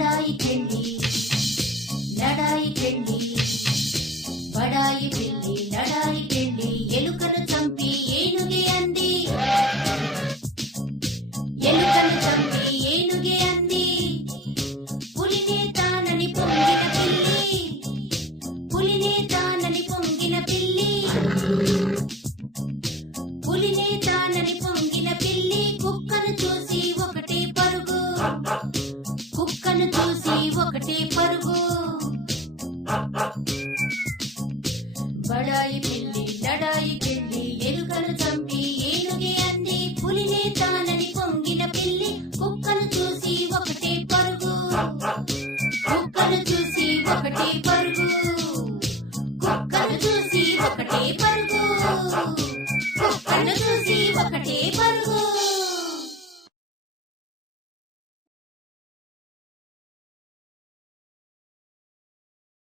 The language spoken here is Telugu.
లడాయికెళ్ళి లడాయికెళ్ళి బడాయి పిల్లి లడాయికెళ్ళి ఎలుకను చంపి ఏనుగే అంది. ఎలుకను చంపి ఏనుగే అంది. పులినే తానని పొంగిన పిల్లి పులినే తానని పొంగిన పిల్లి పులినే తానని పొంగిన పిల్లి కుక్కను చూసి ఒకటే పరుగు కుక్కను చూసి ఒకటే పరుగు. బడాయి పిల్లి లడాయి